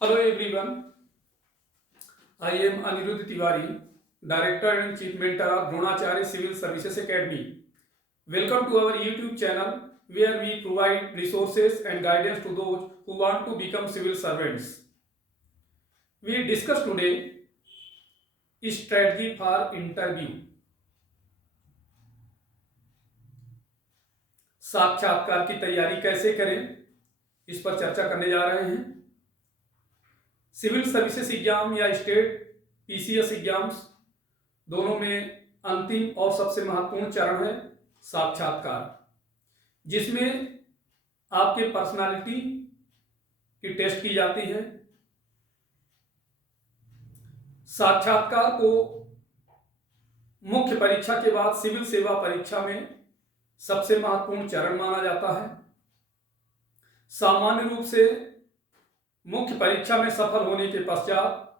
Hello everyone, I am Anirudh Tiwari, Director and Chief Mentor of Dronacharya Civil Services Academy. Welcome to our YouTube channel where we provide resources and guidance to those who want to become civil servants. We discuss today strategy for interview. साक्षात्कार की तैयारी कैसे करें, इस पर चर्चा करने जा रहे हैं। सिविल सर्विसेज एग्जाम या स्टेट पीसीएस एग्जाम्स दोनों में अंतिम और सबसे महत्वपूर्ण चरण है साक्षात्कार, जिसमें आपके पर्सनालिटी की टेस्ट की जाती है। साक्षात्कार को मुख्य परीक्षा के बाद सिविल सेवा परीक्षा में सबसे महत्वपूर्ण चरण माना जाता है। सामान्य रूप से मुख्य परीक्षा में सफल होने के पश्चात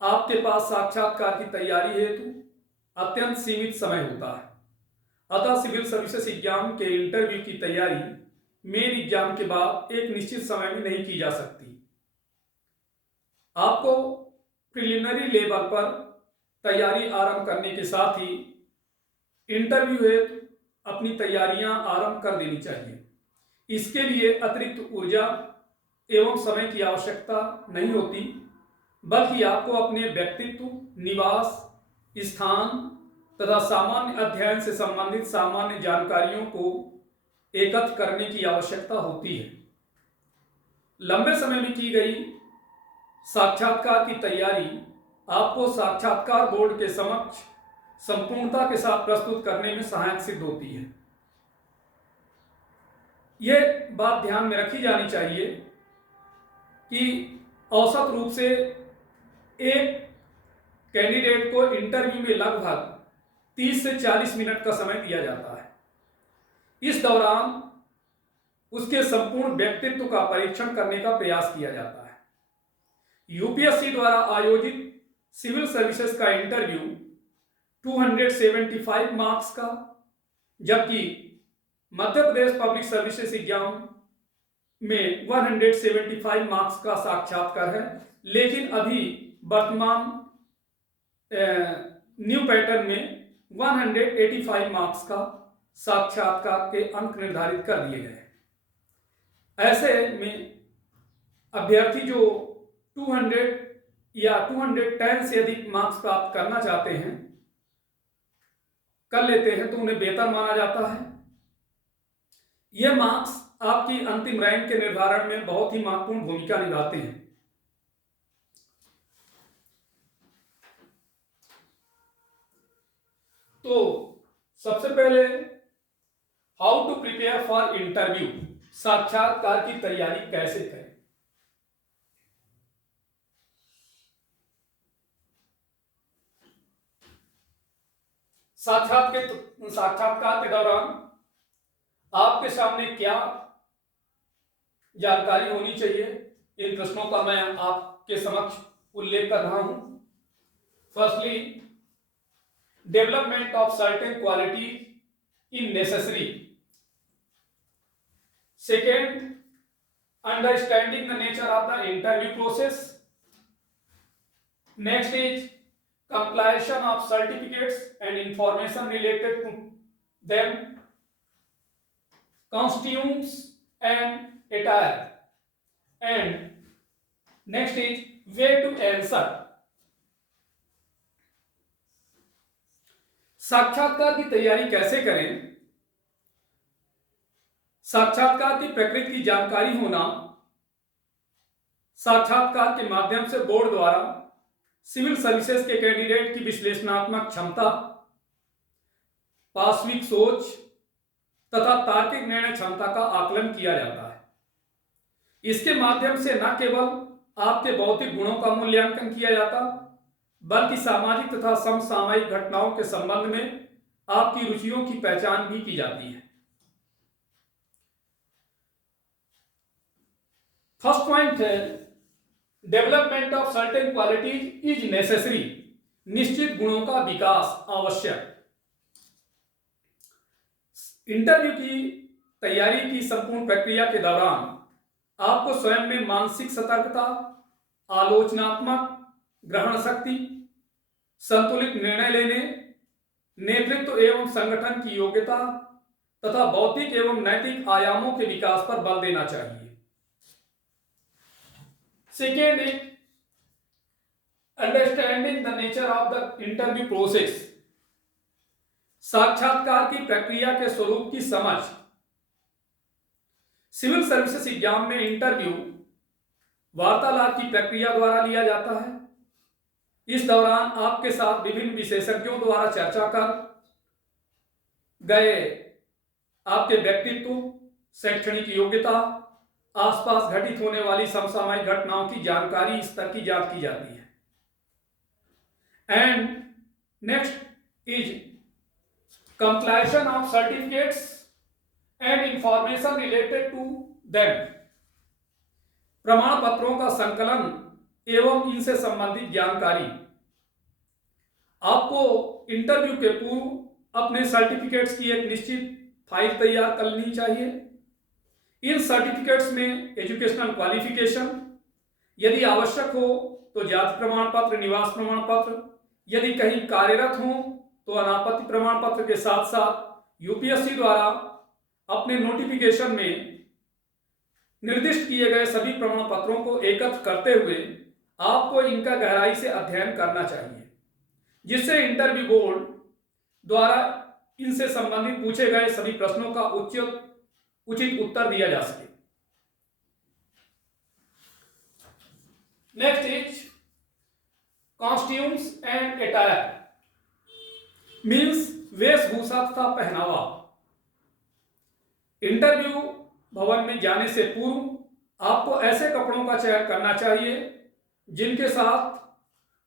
आपके पास साक्षात्कार की तैयारी हेतु अत्यंत सीमित समय होता है। अतः सिविल सर्विसेज एग्जाम के इंटरव्यू की तैयारी मेन एग्जाम के बाद एक निश्चित समय में नहीं की जा सकती। आपको प्रिलिमिनरी लेवल पर तैयारी आरंभ करने के साथ ही इंटरव्यू हेतु अपनी तैयारियां आरंभ कर देनी चाहिए। इसके लिए अतिरिक्त ऊर्जा एवं समय की आवश्यकता नहीं होती, बल्कि आपको अपने व्यक्तित्व, निवास स्थान तथा सामान्य अध्ययन से संबंधित सामान्य जानकारियों को एकत्र करने की आवश्यकता होती है। लंबे समय में की गई साक्षात्कार की तैयारी आपको साक्षात्कार बोर्ड के समक्ष संपूर्णता के साथ प्रस्तुत करने में सहायक सिद्ध होती है। यह बात ध्यान में रखी जानी चाहिए कि औसत रूप से एक कैंडिडेट को इंटरव्यू में लगभग 30 से 40 मिनट का समय दिया जाता है। इस दौरान उसके संपूर्ण व्यक्तित्व का परीक्षण करने का प्रयास किया जाता है। यूपीएससी द्वारा आयोजित सिविल सर्विसेज का इंटरव्यू 275 मार्क्स का, जबकि Madhya Pradesh public services exam में 175 मार्क्स का साक्षात्कार है। लेकिन अभी वर्तमान न्यू पैटर्न में 185 मार्क्स का साक्षात्कार के अंक निर्धारित कर दिए गए हैं। ऐसे में अभ्यर्थी जो 200 या 210 से अधिक मार्क्स प्राप्त करना चाहते हैं, कर लेते हैं, तो उन्हें बेहतर माना जाता है। ये मार्क्स आपकी अंतिम रैंक के निर्धारण में बहुत ही महत्वपूर्ण भूमिका निभाते हैं। तो सबसे पहले how to prepare for interview, साक्षात्कार की तैयारी कैसे करें। साक्षात्कार के दौरान आपके सामने क्या जानकारी होनी चाहिए, इन प्रश्नों का मैं आपके समक्ष उल्लेख कर रहा हूं। Firstly, development of certain quality in necessary. Second, understanding the nature of the interview process. Next is compilation of certificates and information related to them, costumes and attire, and next is way to answer. साक्षात्कार की तैयारी कैसे करें। साक्षात्कार की प्रकृति की जानकारी होना साक्षात्कार के माध्यम से बोर्ड द्वारा सिविल सर्विसेज के कैंडिडेट की विश्लेषणात्मक क्षमता, पार्श्विक सोच तथा तार्किक निर्णय क्षमता का आकलन किया जाता है। इसके माध्यम से न केवल आपके भौतिक गुणों का मूल्यांकन किया जाता, बल्कि सामाजिक तथा समसामयिक घटनाओं के संबंध में आपकी रुचियों की पहचान भी की जाती है। फर्स्ट पॉइंट है development of certain qualities is necessary, निश्चित गुणों का विकास आवश्यक। इंटरव्यू की तैयारी की संपूर्ण प्रक्रिया के दौरान आपको स्वयं में मानसिक सतर्कता, आलोचनात्मक ग्रहण शक्ति, संतुलित निर्णय लेने, नेतृत्व एवं संगठन की योग्यता तथा बौद्धिक एवं नैतिक आयामों के विकास पर बल देना चाहिए। Second is understanding the nature of the interview process. साक्षात्कार की प्रक्रिया के स्वरूप की समझ। सिविल सर्विसेज एग्जाम में इंटरव्यू वार्तालाप की प्रक्रिया द्वारा लिया जाता है। इस दौरान आपके साथ विभिन्न विशेषज्ञों द्वारा चर्चा कर गए आपके व्यक्तित्व, शैक्षणिक योग्यता, आसपास घटित होने वाली समसामयिक घटनाओं की जानकारी स्तर की जांच की जाती है। And next is completion of certificates and information related to them. प्रमाण पत्रों का संकलन एवं इनसे संबंधित जानकारी। आपको इंटरव्यू के पूर्व अपने सर्टिफिकेट्स की एक निश्चित फाइल तैयार कर लेनी चाहिए। इन सर्टिफिकेट्स में एजुकेशनल क्वालिफिकेशन, यदि आवश्यक हो तो जाति प्रमाण पत्र, निवास प्रमाण पत्र, यदि कहीं कार्यरत हो तो अनापत्ति प्रमाण पत्र के साथ साथ यूपीएससी द्वारा अपने नोटिफिकेशन में निर्दिष्ट किए गए सभी प्रमाण पत्रों को एकत्र करते हुए आपको इनका गहराई से अध्ययन करना चाहिए, जिससे इंटरव्यू बोर्ड द्वारा इनसे संबंधित पूछे गए सभी प्रश्नों का उचित उत्तर दिया जा सके। Next is costumes and attire, means वेशभूषा तथा पहनावा। इंटरव्यू भवन में जाने से पूर्व आपको ऐसे कपड़ों का चयन करना चाहिए जिनके साथ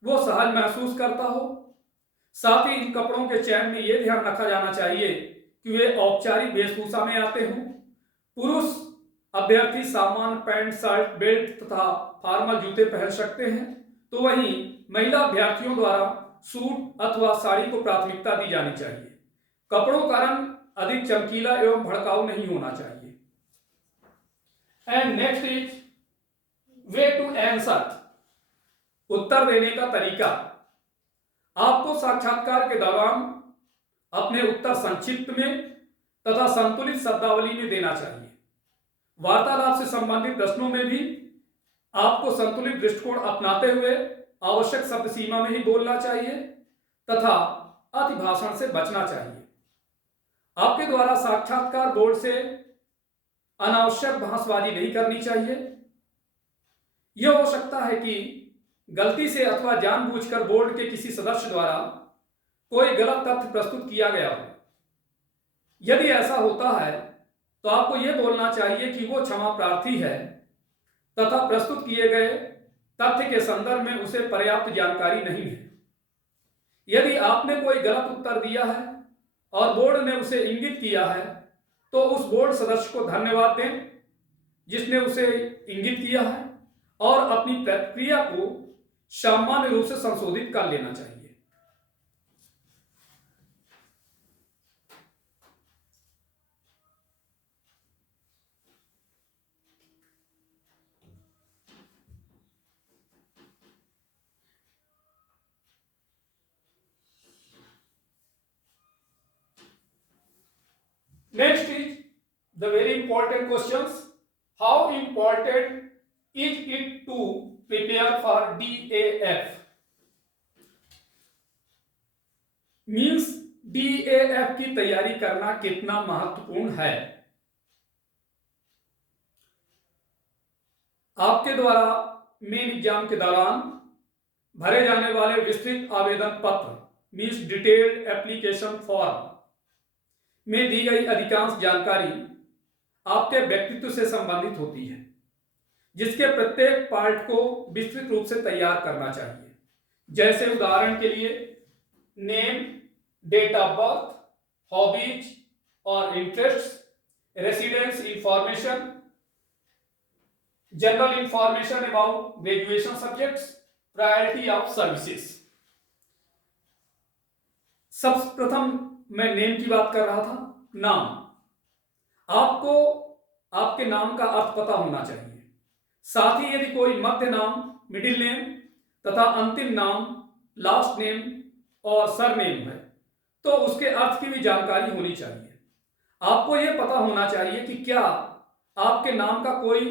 वो सहज महसूस करता हो। साथ ही इन कपड़ों के चयन में यह ध्यान रखा जाना चाहिए कि वे औपचारिक वेशभूषा में आते हों। पुरुष अभ्यर्थी सामान्य पैंट, शर्ट, बेल्ट तथा फॉर्मल जूते पहन सकते हैं, तो वहीं महिला अभ्यर्थियों द्वारा सूट अथवा साड़ी को प्राथमिकता दी जानी चाहिए। कपड़ों का रंग अधिक चमकीला एवं भड़काऊ नहीं होना चाहिए। And next is way to answer, उत्तर देने का तरीका। आपको साक्षात्कार के दौरान अपने उत्तर संक्षिप्त में तथा संतुलित शब्दावली में देना चाहिए। वार्तालाप से संबंधित प्रश्नों में भी आपको संतुलित दृष्टिकोण अपनाते हुए आवश्यक शब्द सीमा में ही बोलना चाहिए तथा अतिभाषण से बचना चाहिए। आपके द्वारा साक्षात्कार बोर्ड से अनावश्यक बहसबाजी नहीं करनी चाहिए। यह हो सकता है कि गलती से अथवा जानबूझकर बोर्ड के किसी सदस्य द्वारा कोई गलत तथ्य प्रस्तुत किया गया हो। यदि ऐसा होता है तो आपको यह बोलना चाहिए कि वो क्षमा प्रार्थी है तथा प्रस्तुत किए गए तथ्य के संदर्भ में उसे पर्याप्त जानकारी नहीं है। यदि आपने कोई गलत उत्तर दिया है और बोर्ड ने उसे इंगित किया है तो उस बोर्ड सदस्य को धन्यवाद दें जिसने उसे इंगित किया है और अपनी प्रतिक्रिया को सामान्य रूप से संशोधित कर लेना चाहिए। Next is the very important questions. How important is it to prepare for DAF? Means DAF की तैयारी करना कितना महत्वपूर्ण है। आपके द्वारा मेन एग्जाम के दौरान भरे जाने वाले विस्तृत आवेदन पत्र मीन्स डिटेल्ड एप्लीकेशन फॉर्म में दी गई अधिकांश जानकारी आपके व्यक्तित्व से संबंधित होती है, जिसके प्रत्येक पार्ट को विस्तृत रूप से तैयार करना चाहिए। जैसे उदाहरण के लिए name, date of birth, hobbies और interest, residence information, general information about graduation subjects, priority of services. सर्वप्रथम मैं नेम की बात कर रहा था। नाम, आपको आपके नाम का अर्थ पता होना चाहिए। साथ ही यदि कोई मध्य नाम मिडिल नेम तथा अंतिम नाम लास्ट नेम और सरनेम है तो उसके अर्थ की भी जानकारी होनी चाहिए। आपको यह पता होना चाहिए कि क्या आपके नाम का कोई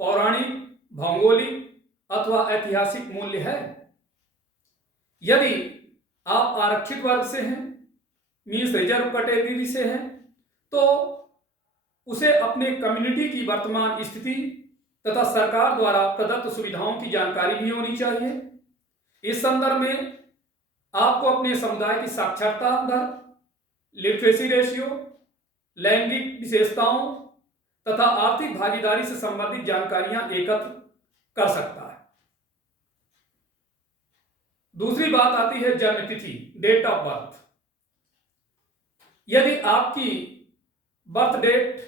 पौराणिक, भौगोलिक अथवा ऐतिहासिक मूल्य है। यदि आप आरक्षित वर्ग से हैं, मीन्स रिजर्व कैटेगरी से हैं, तो उसे अपने कम्युनिटी की वर्तमान स्थिति तथा सरकार द्वारा प्रदत्त सुविधाओं की जानकारी भी होनी चाहिए। इस संदर्भ में आपको अपने समुदाय की साक्षरता दर, लिटरेसी रेशियो, लैंगिक विशेषताओं तथा आर्थिक भागीदारी से संबंधित जानकारियां एकत्र कर सकता है। दूसरी बात आती है जन्म तिथि, डेट ऑफ बर्थ। यदि आपकी बर्थ डेट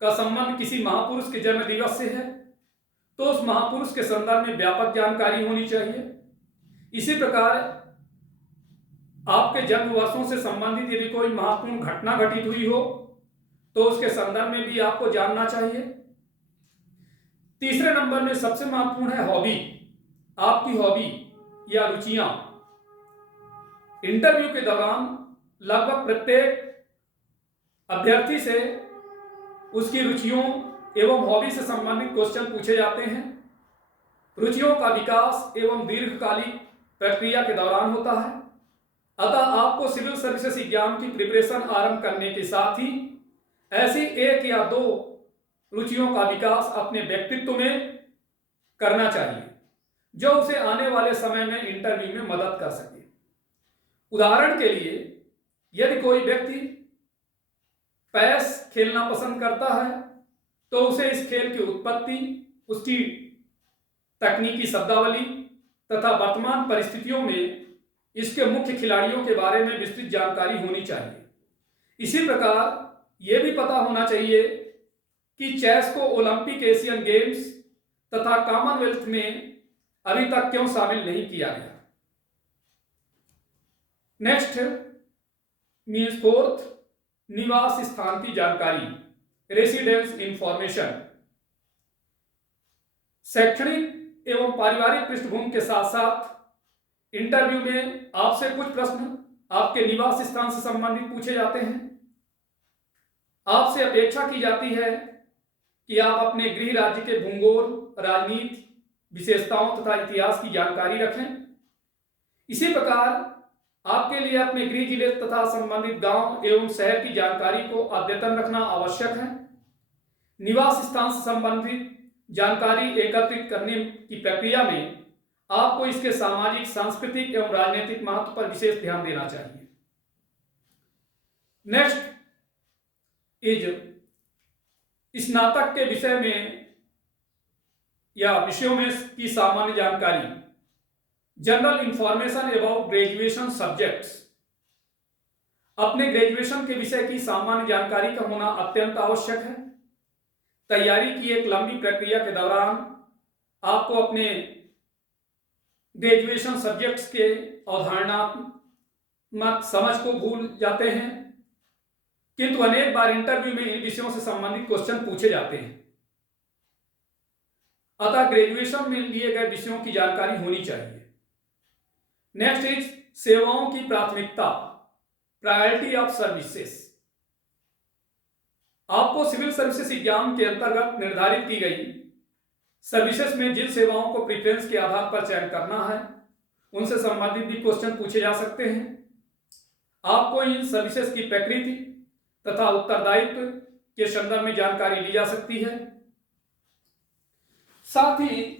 का संबंध किसी महापुरुष के जन्म दिवस से है तो उस महापुरुष के संदर्भ में व्यापक जानकारी होनी चाहिए। इसी प्रकार आपके जन्म वर्षों से संबंधित यदि कोई महत्वपूर्ण घटना घटित हुई हो तो उसके संदर्भ में भी आपको जानना चाहिए। तीसरे नंबर में सबसे महत्वपूर्ण है हॉबी, आपकी हॉबी या रुचियां। इंटरव्यू के दौरान लगभग प्रत्येक अभ्यर्थी से उसकी रुचियों एवं हॉबी से संबंधित क्वेश्चन पूछे जाते हैं। रुचियों का विकास एवं दीर्घकालिक प्रक्रिया के दौरान होता है, अतः आपको सिविल सर्विसेज एग्जाम की प्रिपरेशन आरंभ करने के साथ ही ऐसी एक या दो रुचियों का विकास अपने व्यक्तित्व में करना चाहिए जो उसे आने वाले समय में इंटरव्यू में मदद कर सके। उदाहरण के लिए यदि कोई व्यक्ति पैस खेलना पसंद करता है तो उसे इस खेल की उत्पत्ति, उसकी तकनीकी शब्दावली तथा वर्तमान परिस्थितियों में इसके मुख्य खिलाड़ियों के बारे में विस्तृत जानकारी होनी चाहिए। इसी प्रकार यह भी पता होना चाहिए कि चेस को ओलंपिक, एशियन गेम्स तथा कॉमनवेल्थ में अभी तक क्यों शामिल नहीं किया गया। नेक्स्ट मीन्स फोर्थ, निवास स्थान की जानकारी, रेसिडेंस इंफॉर्मेशन। शैक्षणिक एवं पारिवारिक पृष्ठभूमि के साथ साथ इंटरव्यू में आपसे कुछ प्रश्न आपके निवास स्थान से संबंधित पूछे जाते हैं। आपसे अपेक्षा की जाती है कि आप अपने गृह राज्य के भूगोल, राजनीति, विशेषताओं तथा इतिहास की जानकारी रखें। इसी प्रकार आपके लिए अपने गृह जिले तथा संबंधित गांव एवं शहर की जानकारी को अद्यतन रखना आवश्यक है। निवास स्थान से संबंधित जानकारी एकत्रित करने की प्रक्रिया में आपको इसके सामाजिक, सांस्कृतिक एवं राजनीतिक महत्व पर विशेष ध्यान देना चाहिए। नेक्स्ट इज स्नातक के विषय में या विषयों में की सामान्य जानकारी, general information about graduation subjects. अपने ग्रेजुएशन के विषय की सामान्य जानकारी का होना अत्यंत आवश्यक है। तैयारी की एक लंबी प्रक्रिया के दौरान आपको अपने ग्रेजुएशन सब्जेक्ट्स के अवधारणात्मक समझ को भूल जाते हैं, किंतु अनेक बार इंटरव्यू में इन विषयों से संबंधित क्वेश्चन पूछे जाते हैं। अतः ग्रेजुएशन में लिए गए विषयों की जानकारी होनी चाहिए। नेक्स्ट इज सेवाओं की प्राथमिकता, प्रायोरिटी ऑफ सर्विसेज। आपको सिविल सर्विसेज एग्जाम के अंतर्गत निर्धारित की गई सर्विसेज में जिन सेवाओं को प्रेफरेंस के आधार पर चयन करना है उनसे संबंधित भी क्वेश्चन पूछे जा सकते हैं। आपको इन सर्विसेज की प्रकृति तथा उत्तरदायित्व के संदर्भ में जानकारी ली जा सकती है। साथ ही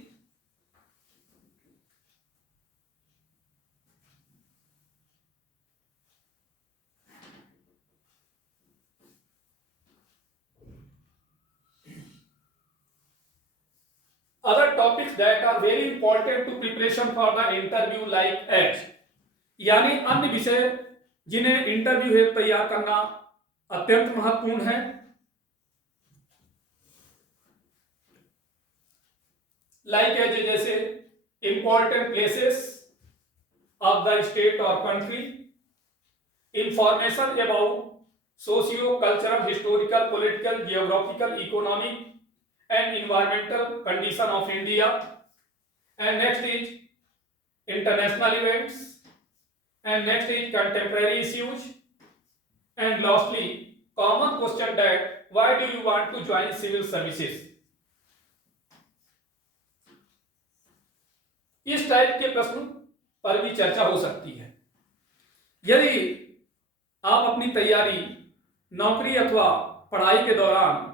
other topics that are very important to preparation for the interview like H, यानी अन्य विषय जिन्हें इंटरव्यू हेतु तैयार करना अत्यंत महत्वपूर्ण है। लाइक एज जैसे important places of the state और country, information about socio cultural, historical, political, geographical, economic and environmental condition of India, and next is international events, and next is contemporary issues, and lastly common question that why do you want to join civil services। इस type के प्रश्न पर भी चर्चा हो सकती है। यदि आप अपनी तैयारी नौकरी अथवा पढ़ाई के दौरान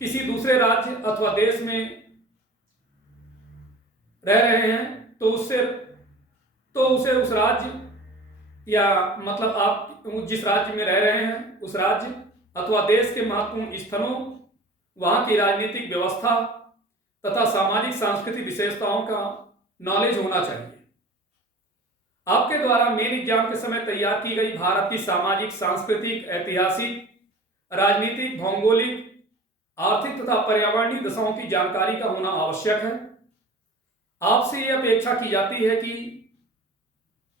किसी दूसरे राज्य अथवा देश में रह रहे हैं तो उसे उस राज्य या मतलब आप जिस राज्य में रह रहे हैं उस राज्य अथवा देश के महत्वपूर्ण स्थलों, वहां की राजनीतिक व्यवस्था तथा सामाजिक सांस्कृतिक विशेषताओं का नॉलेज होना चाहिए। आपके द्वारा मेन एग्जाम के समय तैयार की गई भारत की सामाजिक, सांस्कृतिक, ऐतिहासिक, राजनीतिक, भौगोलिक, आर्थिक तथा पर्यावरणीय दशाओं की जानकारी का होना आवश्यक है। आपसे यह अपेक्षा की जाती है कि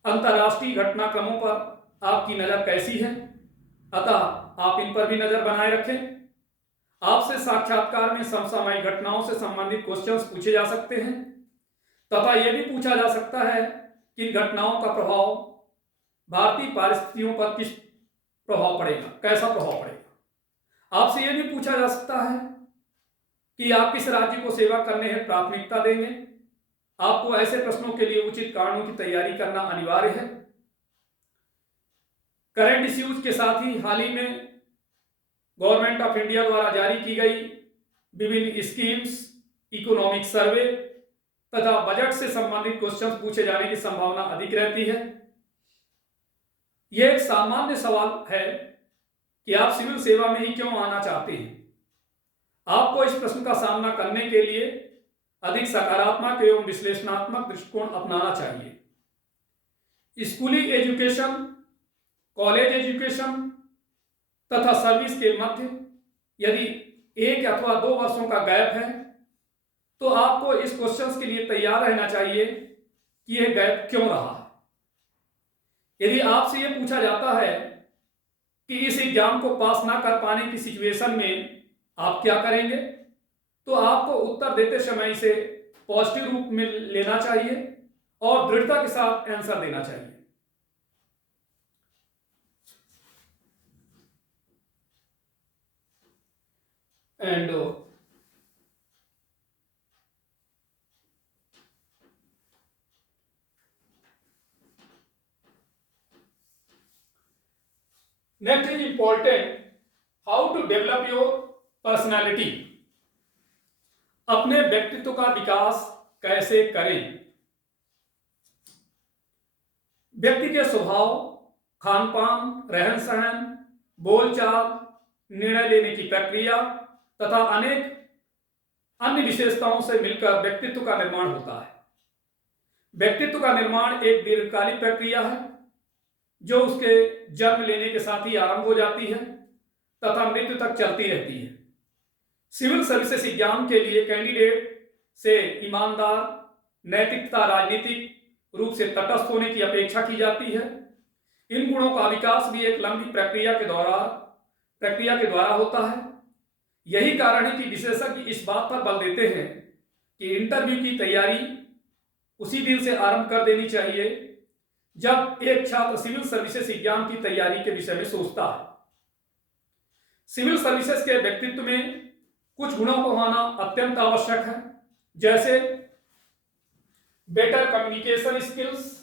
अंतर्राष्ट्रीय घटनाक्रमों पर आपकी नजर कैसी है, अतः आप इन पर भी नजर बनाए रखें। आपसे साक्षात्कार में समसामयिक घटनाओं से संबंधित क्वेश्चंस पूछे जा सकते हैं तथा यह भी पूछा जा सकता है कि इन घटनाओं का प्रभाव भारतीय परिस्थितियों पर किस प्रभाव पड़ेगा, कैसा प्रभाव पड़ेगा। आपसे यह भी पूछा जा सकता है कि आप किस राज्य को सेवा करने हेतु प्राथमिकता देंगे। आपको ऐसे प्रश्नों के लिए उचित कारणों की तैयारी करना अनिवार्य है। करंट इश्यूज के साथ ही हाल ही में गवर्नमेंट ऑफ इंडिया द्वारा जारी की गई विभिन्न स्कीम्स, इकोनॉमिक सर्वे तथा बजट से संबंधित क्वेश्चंस पूछे जाने की संभावना अधिक रहती है। यह एक सामान्य सवाल है कि आप सिविल सेवा में ही क्यों आना चाहते हैं। आपको इस प्रश्न का सामना करने के लिए अधिक सकारात्मक एवं विश्लेषणात्मक दृष्टिकोण अपनाना चाहिए। स्कूली एजुकेशन, कॉलेज एजुकेशन तथा सर्विस के मध्य यदि 1 अथवा 2 वर्षों का गैप है तो आपको इस क्वेश्चंस के लिए तैयार रहना चाहिए कि यह गैप क्यों रहा है। यदि आपसे यह पूछा जाता है कि इस एग्जाम को पास ना कर पाने की सिचुएशन में आप क्या करेंगे, तो आपको उत्तर देते समय इसे पॉजिटिव रूप में लेना चाहिए और दृढ़ता के साथ आंसर देना चाहिए। And next is important, how to develop your personality. अपने व्यक्तित्व का विकास कैसे करें। व्यक्ति के स्वभाव, खान पान, रहन सहन, बोलचाल, निर्णय लेने की प्रक्रिया तथा अनेक अन्य विशेषताओं से मिलकर व्यक्तित्व का निर्माण होता है। व्यक्तित्व का निर्माण एक दीर्घकालिक प्रक्रिया है जो उसके जन्म लेने के साथ ही आरंभ हो जाती है तथा मृत्यु तक चलती रहती है। सिविल सर्विसेज एग्जाम के लिए कैंडिडेट से ईमानदार, नैतिकता, राजनीतिक रूप से तटस्थ होने की अपेक्षा की जाती है। इन गुणों का विकास भी एक लंबी प्रक्रिया के द्वारा होता है। यही कारण है कि विशेषज्ञ इस बात पर बल देते हैं कि इंटरव्यू की तैयारी उसी दिन से आरंभ कर देनी चाहिए जब एक छात्र सिविल सर्विसेज एग्जाम की तैयारी के विषय में सोचता है। सिविल सर्विसेज के व्यक्तित्व में कुछ गुणों को होना अत्यंत आवश्यक है, जैसे बेटर कम्युनिकेशन स्किल्स,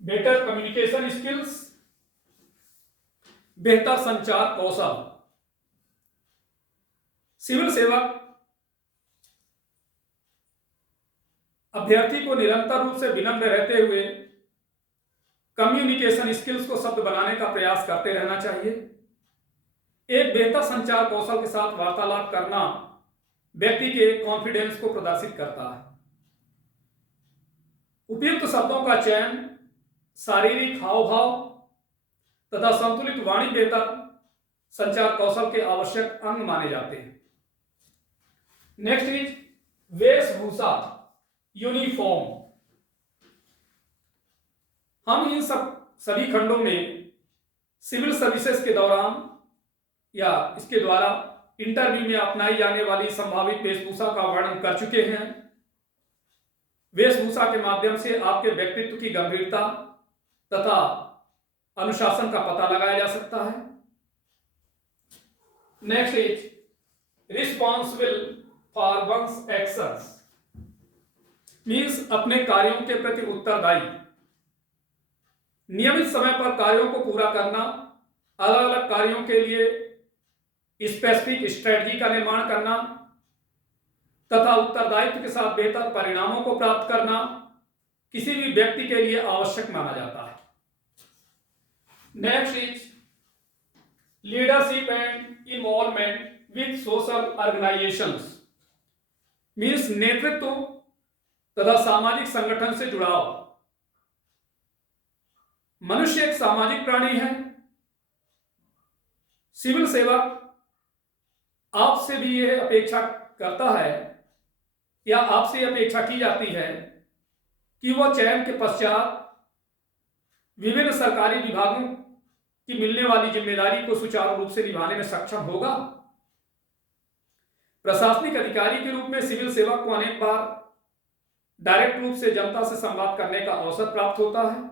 बेहतर कम्युनिकेशन स्किल्स, बेहतर संचार कौशल। सिविल सेवक अभ्यर्थी को निरंतर रूप से विनम्र रहते हुए कम्युनिकेशन स्किल्स को शब्द बनाने का प्रयास करते रहना चाहिए। एक बेहतर संचार कौशल के साथ वार्तालाप करना व्यक्ति के कॉन्फिडेंस को प्रदर्शित करता है। उपयुक्त शब्दों का चयन, शारीरिक हाव भाव तथा संतुलित वाणी बेहतर संचार कौशल के आवश्यक अंग माने जाते हैं। नेक्स्ट इज वेशभूषा, यूनिफॉर्म। हम इन सभी खंडों में सिविल सर्विसेज के दौरान या इसके द्वारा इंटरव्यू में अपनाई जाने वाली संभावित वेशभूषा का वर्णन कर चुके हैं। वेशभूषा के माध्यम से आपके व्यक्तित्व की गंभीरता तथा अनुशासन का पता लगाया जा सकता है। Next is responsible for one's actions, means अपने कार्यों के प्रति उत्तरदायी, नियमित समय पर कार्यों को पूरा करना, अलग अलग कार्यों के लिए स्पेसिफिक स्ट्रेटजी का निर्माण करना तथा उत्तरदायित्व के साथ बेहतर परिणामों को प्राप्त करना किसी भी व्यक्ति के लिए आवश्यक माना जाता है। Next is leadership and involvement with social organisations, means नेतृत्व तथा सामाजिक संगठन से जुड़ाव। मनुष्य एक सामाजिक प्राणी है। सिविल सेवक आपसे भी यह अपेक्षा करता है या आपसे अपेक्षा की जाती है कि वह चयन के पश्चात विभिन्न सरकारी विभागों की मिलने वाली जिम्मेदारी को सुचारू रूप से निभाने में सक्षम होगा। प्रशासनिक अधिकारी के रूप में सिविल सेवक को अनेक बार डायरेक्ट रूप से जनता से संवाद करने का अवसर प्राप्त होता है।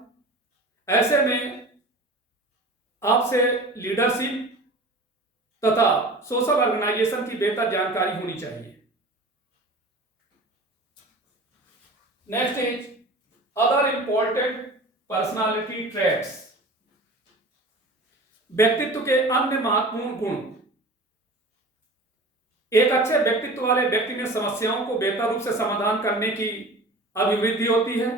ऐसे में आपसे लीडरशिप तथा सोशल ऑर्गेनाइजेशन की बेहतर जानकारी होनी चाहिए। Next is other important personality traits, व्यक्तित्व के अन्य महत्वपूर्ण गुण। एक अच्छे व्यक्तित्व वाले व्यक्ति में समस्याओं को बेहतर रूप से समाधान करने की अभिवृद्धि होती है।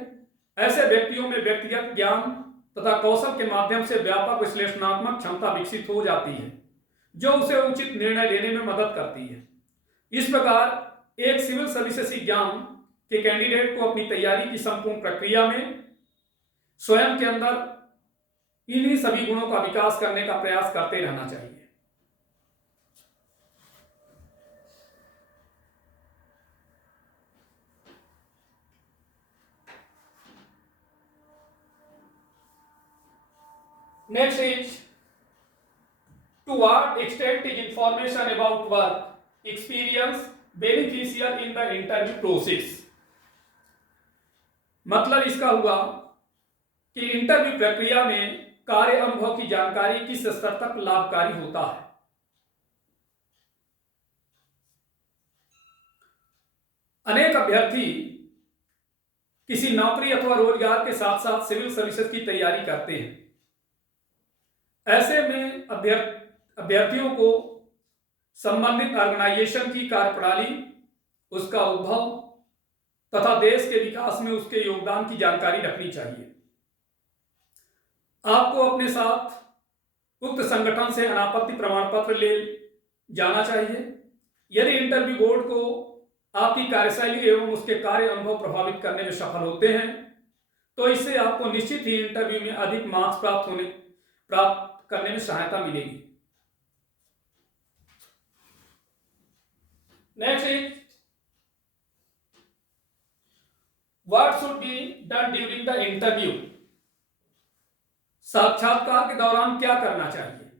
ऐसे व्यक्तियों में व्यक्तिगत ज्ञान तथा कौशल के माध्यम से व्यापक विश्लेषणात्मक क्षमता विकसित हो जाती है, जो उसे उचित निर्णय लेने में मदद करती है। इस प्रकार एक सिविल सर्विसेज एग्जाम के कैंडिडेट को अपनी तैयारी की संपूर्ण प्रक्रिया में स्वयं के अंदर इन्हीं सभी गुणों का विकास करने का प्रयास करते रहना चाहिए। Next is to what extent is information about work experience beneficial in the interview process, मतलब इसका हुआ कि इंटरव्यू प्रक्रिया में कार्य अनुभव की जानकारी किस स्तर तक लाभकारी होता है। अनेक अभ्यर्थी किसी नौकरी अथवा रोजगार के साथ साथ सिविल सर्विसेज की तैयारी करते हैं। ऐसे में अभ्यर्थियों को संबंधित ऑर्गेनाइजेशन की कार्यप्रणाली, उसका उद्भव तथा देश के विकास में उसके योगदान की जानकारी रखनी चाहिए। आपको अपने साथ उक्त संगठन से अनापत्ति प्रमाण पत्र ले जाना चाहिए। यदि इंटरव्यू बोर्ड को आपकी कार्यशैली एवं उसके कार्य अनुभव प्रभावित करने में सफल होते हैं तो इससे आपको निश्चित ही इंटरव्यू में अधिक मार्क्स प्राप्त करने में सहायता मिलेगी। Next is what should be done during the interview, साक्षात्कार के दौरान क्या करना चाहिए।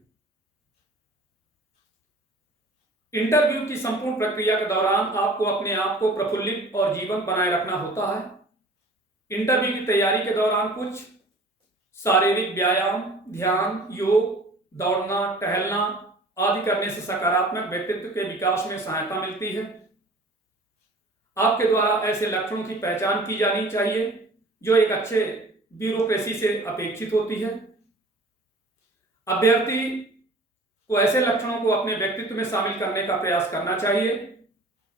इंटरव्यू की संपूर्ण प्रक्रिया के दौरान आपको अपने आप को प्रफुल्लित और जीवंत बनाए रखना होता है। इंटरव्यू की तैयारी के दौरान कुछ शारीरिक व्यायाम, ध्यान, योग, दौड़ना, टहलना आदि करने से सकारात्मक व्यक्तित्व के विकास में सहायता मिलती है। आपके द्वारा ऐसे लक्षणों की पहचान की जानी चाहिए जो एक अच्छे ब्यूरोक्रेसी से अपेक्षित होती है। अभ्यर्थी को ऐसे लक्षणों को अपने व्यक्तित्व में शामिल करने का प्रयास करना चाहिए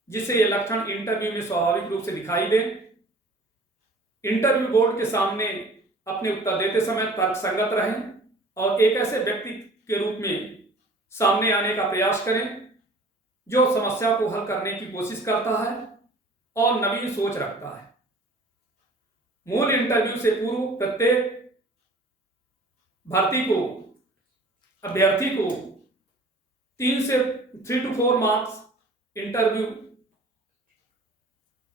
जिससे ये लक्षण इंटरव्यू में स्वाभाविक रूप से दिखाई दे। इंटरव्यू बोर्ड के सामने अपने उत्तर देते समय तर्कसंगत रहें और एक ऐसे व्यक्ति के रूप में सामने आने का प्रयास करें जो समस्या को हल करने की कोशिश करता है और नवीन सोच रखता है। मूल इंटरव्यू से पूर्व प्रत्येक अभ्यर्थी को 3 to 4 मार्क्स इंटरव्यू,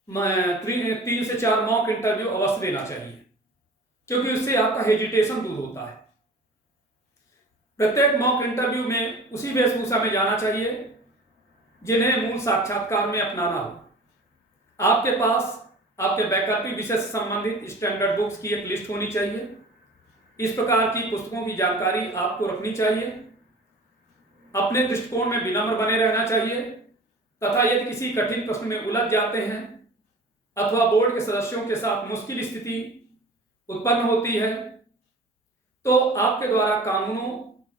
3 से 4 मॉक इंटरव्यू अवश्य देना चाहिए, क्योंकि उससे आपका हेजिटेशन दूर होता है। प्रत्येक मॉक इंटरव्यू में उसी वेशभूषा में जाना चाहिए जिन्हें मूल साक्षात्कार में अपनाना हो। आपके पास आपके वैकल्पिक विषय से संबंधित स्टैंडर्ड बुक्स की एक लिस्ट होनी चाहिए। इस प्रकार की पुस्तकों की जानकारी आपको रखनी चाहिए। अपने दृष्टिकोण में विनम्र बने रहना चाहिए तथा यदि किसी कठिन प्रश्न में उलझ जाते हैं अथवा बोर्ड के सदस्यों के साथ मुश्किल स्थिति उत्पन्न होती है तो आपके द्वारा कानूनों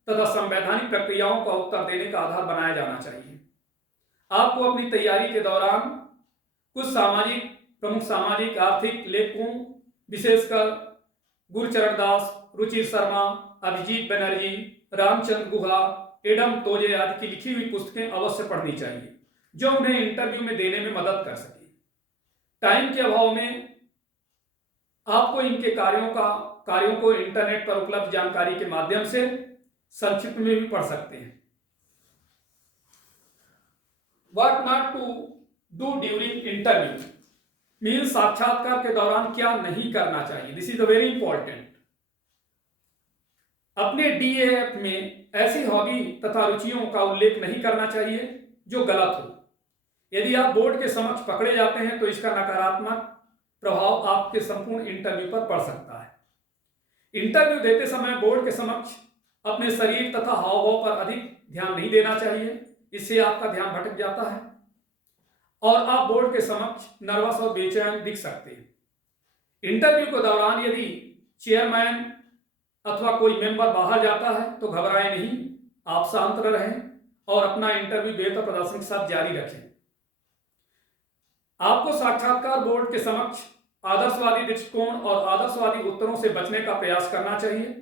तथा संवैधानिक प्रक्रियाओं का उत्तर देने का आधार बनाया जाना चाहिए। आपको अपनी तैयारी के दौरान कुछ प्रमुख सामाजिक आर्थिक लेखकों, विशेषकर गुरचरण दास, रुचिर शर्मा, अभिजीत बनर्जी, रामचंद्र गुहा, एडम तोजे आदि की लिखी हुई पुस्तकें अवश्य पढ़नी चाहिए जो उन्हें इंटरव्यू में देने में मदद कर सके। टाइम के अभाव में आपको इनके कार्यों को इंटरनेट पर उपलब्ध जानकारी के माध्यम से संक्षिप्त में भी पढ़ सकते हैं। What not to do during interview means साक्षात्कार के दौरान क्या नहीं करना चाहिए। This is a very important. अपने डीएएफ में ऐसी हॉबी तथा रुचियों का उल्लेख नहीं करना चाहिए जो गलत हो। यदि आप बोर्ड के समक्ष पकड़े जाते हैं तो इसका नकारात्मक प्रभाव आपके संपूर्ण इंटरव्यू पर पड़ सकता है। इंटरव्यू देते समय बोर्ड के समक्ष अपने शरीर तथा हाव भाव पर अधिक ध्यान नहीं देना चाहिए, इससे आपका ध्यान भटक जाता है और आप बोर्ड के समक्ष नर्वस और बेचैन दिख सकते हैं। इंटरव्यू के दौरान यदि चेयरमैन अथवा कोई मेंबर बाहर जाता है तो घबराएं नहीं, आप शांत रहें और अपना इंटरव्यू बेहतर प्रदर्शन के साथ जारी रखें। आपको साक्षात्कार बोर्ड के समक्ष आदर्शवादी दृष्टिकोण और आदर्शवादी उत्तरों से बचने का प्रयास करना चाहिए।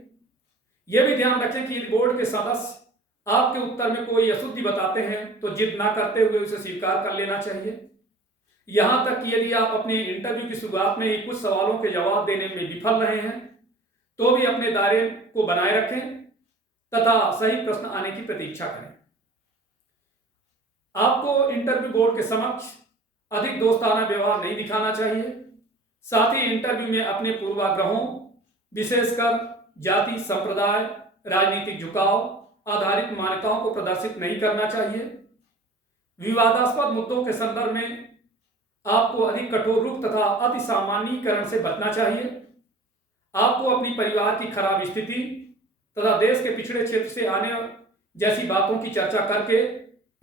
यह भी ध्यान रखें कि बोर्ड के सदस्य आपके उत्तर में कोई अशुद्धि बताते हैं तो जिद ना करते हुए उसे स्वीकार कर लेना चाहिए। यहां तक कि यदि आप अपने इंटरव्यू की शुरुआत में ही कुछ सवालों के जवाब देने में विफल रहे हैं तो भी अपने दायरे को बनाए रखें तथा सही प्रश्न आने की प्रतीक्षा करें। आपको इंटरव्यू बोर्ड के समक्ष अधिक दोस्ताना व्यवहार नहीं दिखाना चाहिए। साथ ही इंटरव्यू में अपने पूर्वाग्रहों, विशेषकर जाति, संप्रदाय, राजनीतिक झुकाव आधारित मान्यताओं को प्रदर्शित नहीं करना चाहिए। विवादास्पद मुद्दों के संदर्भ में आपको अधिक कठोर रुख तथा अति सामान्यीकरण से बचना चाहिए। आपको अपनी परिवार की खराब स्थिति तथा देश के पिछड़े क्षेत्र से आने जैसी बातों की चर्चा करके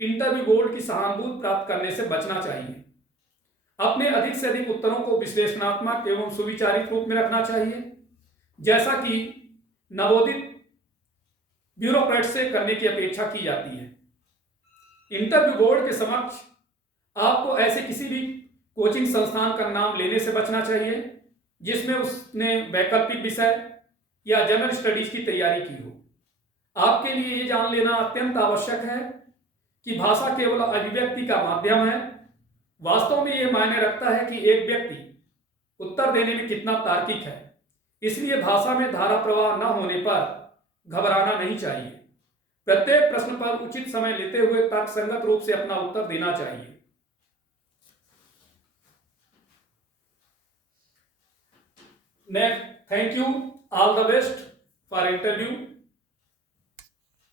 इंटरव्यू बोर्ड की सहानुभूति प्राप्त करने से बचना चाहिए। अपने अधिक से अधिक उत्तरों को विश्लेषणात्मक एवं सुविचारित रूप में रखना चाहिए, जैसा कि नवोदित ब्यूरोक्रेट से करने की अपेक्षा की जाती है। इंटरव्यू बोर्ड के समक्ष आपको ऐसे किसी भी कोचिंग संस्थान का नाम लेने से बचना चाहिए जिसमें उसने वैकल्पिक विषय या जनरल स्टडीज की तैयारी की हो। आपके लिए ये जान लेना अत्यंत आवश्यक है कि भाषा केवल अभिव्यक्ति का माध्यम है। वास्तव में यह मायने रखता है कि एक व्यक्ति उत्तर देने में कितना तार्किक है। इसलिए भाषा में धारा प्रवाह न होने पर घबराना नहीं चाहिए। प्रत्येक प्रश्न पर उचित समय लेते हुए तर्कसंगत रूप से अपना उत्तर देना चाहिए। Next, thank you, all the best for interview.